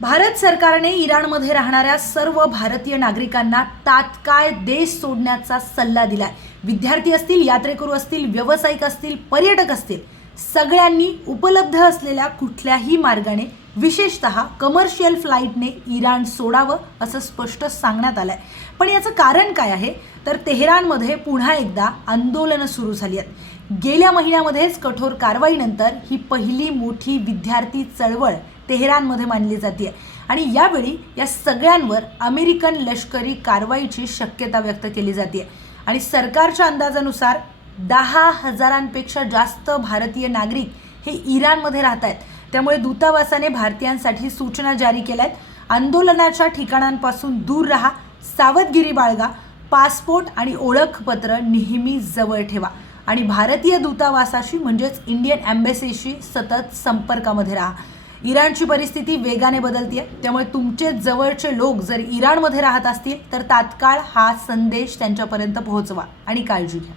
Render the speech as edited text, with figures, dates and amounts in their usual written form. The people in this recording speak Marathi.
भारत सरकारने इराणमध्ये राहणाऱ्या सर्व भारतीय नागरिकांना तात्काळ देश सोडण्याचा सल्ला दिलाय। विद्यार्थी असतील, यात्रेकरू असतील, व्यावसायिक असतील, पर्यटक असतील, सगळ्यांनी उपलब्ध असलेल्या कुठल्याही मार्गाने, विशेषतः कमर्शियल फ्लाईटने इराण सोडावं असं स्पष्ट सांगण्यात आलंय। पण याचं कारण काय आहे तर तेहरानमध्ये पुन्हा एकदा आंदोलनं सुरू झाली आहेत। गेल्या महिन्यामध्येच कठोर कारवाईनंतर ही पहिली मोठी विद्यार्थी चळवळ तेहरानमध्ये मानली जाते आणि यावेळी या सगळ्यांवर अमेरिकन लष्करी कारवाईची शक्यता व्यक्त केली जाते आणि सरकारच्या अंदाजानुसार 10,000पेक्षा जास्त भारतीय नागरिक हे इराणमध्ये राहत आहेत। त्यामुळे दूतावासाने भारतीयांसाठी सूचना जारी केल्या आहेत। आंदोलनाच्या ठिकाणांपासून दूर राहा, सावधगिरी बाळगा, पासपोर्ट आणि ओळखपत्र नेहमी जवळ ठेवा आणि भारतीय दूतावासाशी म्हणजेच इंडियन एम्बॅसीशी सतत संपर्कामध्ये राहा। इराणची परिस्थिती वेगाने बदलते, त्यामुळे तुमचे जवळचे लोक जर इराणमध्ये राहत असतील तर तात्काळ हा संदेश त्यांच्यापर्यंत पोहोचवा आणि काळजी घ्या।